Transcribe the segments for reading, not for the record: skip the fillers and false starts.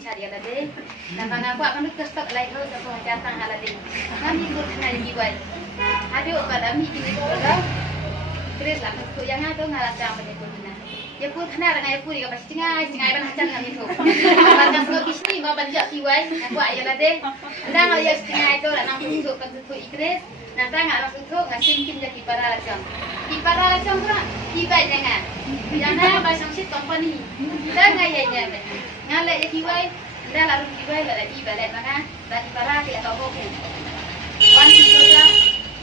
cari ada deh. Nah kalau aku akan kestok lagi harus aku jatang ala deh. Kami ikut hari jiwa. Ada pada kami ini juga. Terus lah aku yang ada ngalah jam pada pun nah. Ya pun kena dengan aku juga pasti cengai ban kami itu. Bahkan semua bisnis mau banjak jiwa. Aku ayah deh. Dah kalau ya cengai itu lah nampak itu kan itu ikres. Nanti nggak langsung tuh nggak simkin jadi para lacang. Di para lacang pun tiba jangan. Jangan pasang shit company. Dah nggak ya jangan. Ngalai ya tiba. Dah lalu tiba lah tiba lah mana. Dari para dia tahu pun. Wan itu lah.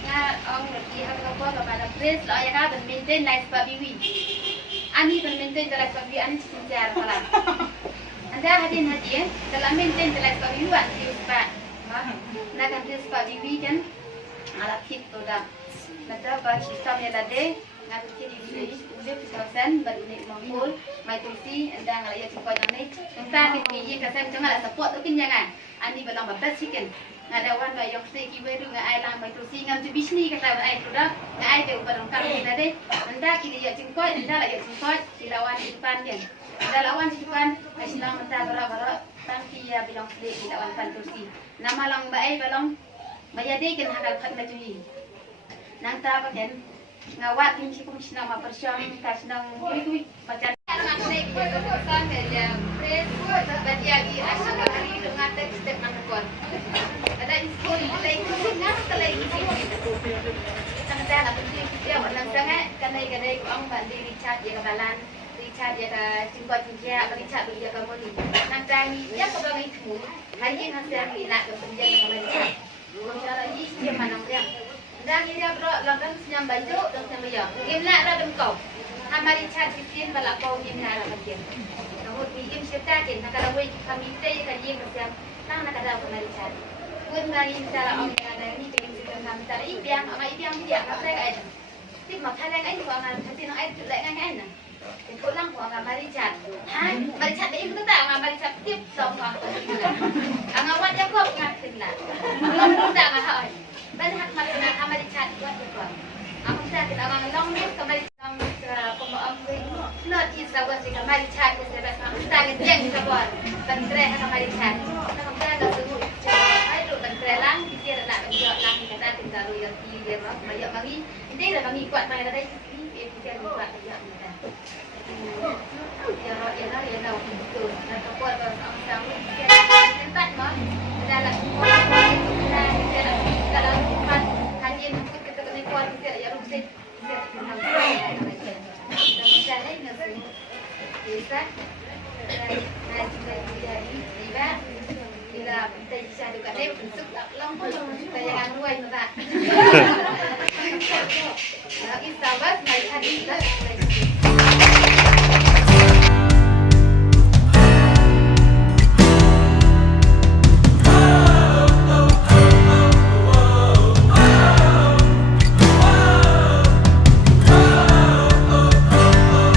Nggak orang lagi harus apa kepada pres. Lo ya kan maintain life babi. Ani maintain life babi ani sejarah malam. Anda hadirin dalam maintain life babi wan tiup. Nah kan tiup babi kan. Alat kit tu dah. Nada bagi sistemnya tadi. Ngat kiri ini udah pisahan baru ni mangkul. Mai tulsi anda ngalaya cukup yang ni. Kita kini kasih macam ala support tu jangan. Ani belum babas chicken. Nada wan bayi yang saya kibai tu ngai lang mai tulsi ngam tu bisni kata ai tu dah. Ngai tu barang kami tadi. Anda kini ya cukup anda lagi cukup. Silawan di depan kan. Anda lawan di depan. Silawan mentah bara tangki ya bilang sedih silawan pan tulsi. Nama lang bayi belum. Bayade kan hakal khat na tuni nang ta ba ken ngawat tin si kum sinang ma persyang ka sinang tu baca nak naik ke san ya pres badiagi asyik hari dengan step nang kon ada iskori lagi sinang lagi tang ta na penting dia wannan sangat kanai ko ang bandi Richard dia kabalan Richard dia ka jingkot dia Richard dia ka moni nang ta ni dia ka ba ngai thu hari hasil ni nak ke penjara dengan cara ini dia mana dia. Dan dia bro langkah senyum baju dan senyum bayar. Gimana ada demkau. Hamari chat sisin balak kau gimana ada macam. Namun bikin cerita kan. Nak kalau kami kita kan yang macam. Tang nak ada hamari chat. Pun dari cara orang yang ada ni bikin cerita kami cara ini yang ama ini yang dia apa saya ada. Tip mak kalian ini kau akan kasih nak air tulak ngan ngan. Ikut lang kau akan mari chat. Hai, mari chat ini kita tak mari chat tip sama. Angawan yang kau ngatin lah. Belum tak ngahai. Banyak makna kamari chat buat apa? Aku tak kita orang long ni kamari long pemaaf ni. Nak kisah buat si kamari chat tu sebab aku tak ngejeng kita buat. Bantre kamari chat. Nak kita ada semua. Hai tu bantre lang kita nak menjawab lang kita tinggal yang dia banyak bagi. Ini dah bagi kuat mai dah ini kita buat dia kita. Ya ya lah ya dah betul. Nak buat sama-sama kita tempat mah. Dalam kalau bukan hanya untuk kita kena kuat kita ya rusak kita misalnya nasi bisa nasi jadi tiba bila kita bisa juga deh untuk long pun kita jangan ruai nak